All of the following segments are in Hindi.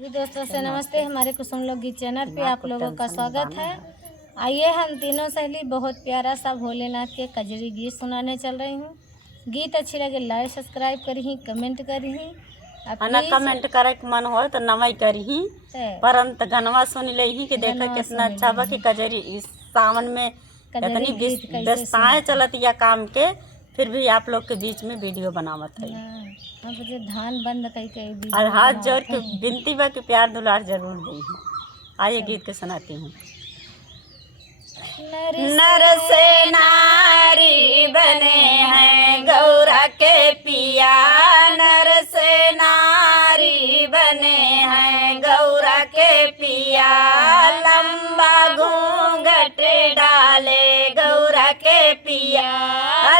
दोस्तों से नमस्ते। हमारे कुसुम लोक गीत चैनल पे आप लोगों का स्वागत है। आइए हम तीनों सहेली बहुत प्यारा सा भोलेनाथ के कजरी गीत सुनाने चल रही हूँ। गीत अच्छी लगे लाइक सब्सक्राइब करी, कमेंट करी। ना कमेंट करे के मन हो तो नमई करी परंत गनवा सुन ले ही कि देखा कितना अच्छा बा कि कजरी इस सावन में इतनी व्यस्तताएं चलत या काम के फिर भी आप लोग के बीच में वीडियो बनावत है। धान बंद कई और हाथ जोड़ के विनती बा कि प्यार दुलार जरूर दी। आइए गीत के सुनाती हूँ। नर से नारी बने हैं गौरा के पिया, नर से नारी बने हैं गौरा के पिया। लंबा घूंघट डाले गौरा के पिया,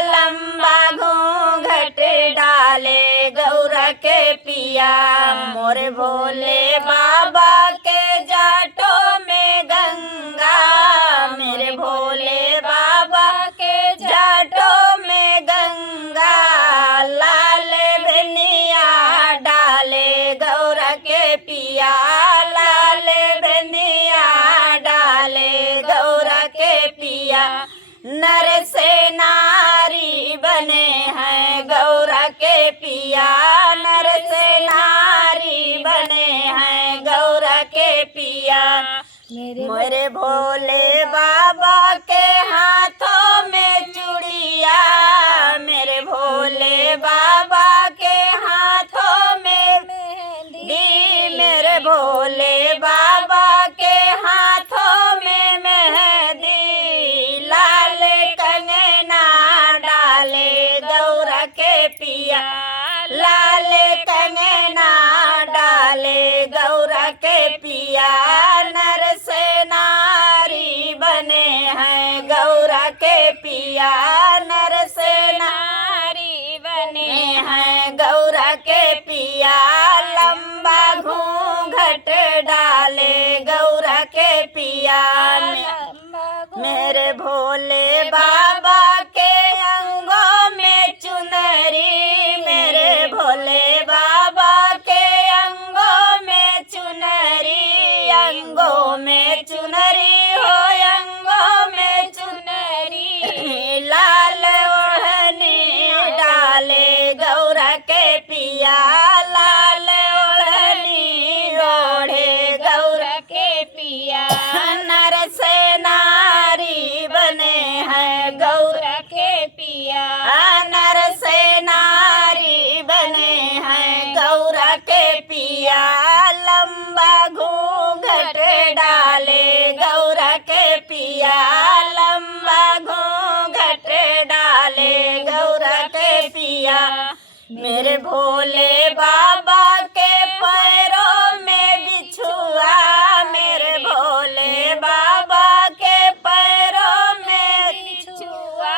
लंबा घूंघट डाले गौरा के पिया। मोरे भोले बाबा के जाटों में गंगा, मेरे भोले बाबा के जाटों में गंगा। लाल बनिया डाले गौरा के पिया, लाल बनिया डाले गौरा के पिया। नर से नारी बने हैं गौरा के पिया, नर से नारी बने हैं गौरा के पिया। मेरे भोले बाबा के हाथों में चूड़िया, मेरे भोले बाबा के हाथों में मेहंदी, मेरे भोले बाबा के हाथों में मेहंदी। लाल कंगना डाले गौरा के पिया, लाल कंगना डाले गौरा के पिया। नर से नारी बने हैं गौरा के पिया, नर से नारी बने हैं गौरा के पिया। लंबा घूंघट डाले गौरा के पिया। मेरे भोले बाबा के अंगों में चुनरी, मेरे भोले बाबा के अंगों में चुनरी, अंगों में चुनरी हो, अंगों में चुनरी। लाल ओढ़नी डाले गौरा के पिया, लाल ओढ़नी ओढ़े गौरा के पिया। नर से नारी बने हैं गौरा के पिया, नर से नारी बने हैं गौरा के पिया। लंबा घूंघट डाले गौरा के पिया, लंबा घूंघट डाले गौरा के पिया। मेरे भोले बाबा के पैरों में बिछुआ, मेरे भोले बाबा के पैरों में बिछुआ।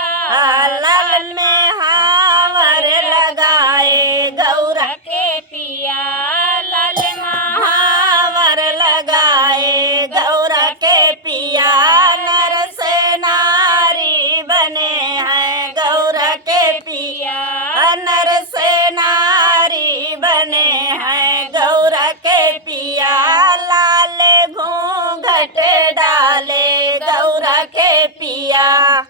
लाल में हावर लगाए गौरा के पिया, लाल में हावर लगाए गौरा के पिया। नर से नारी बने हैं गौरा के पिया, नर से नारी बने हैं गौरा के पिया। लाल घूंघट डाले गौरा के पिया।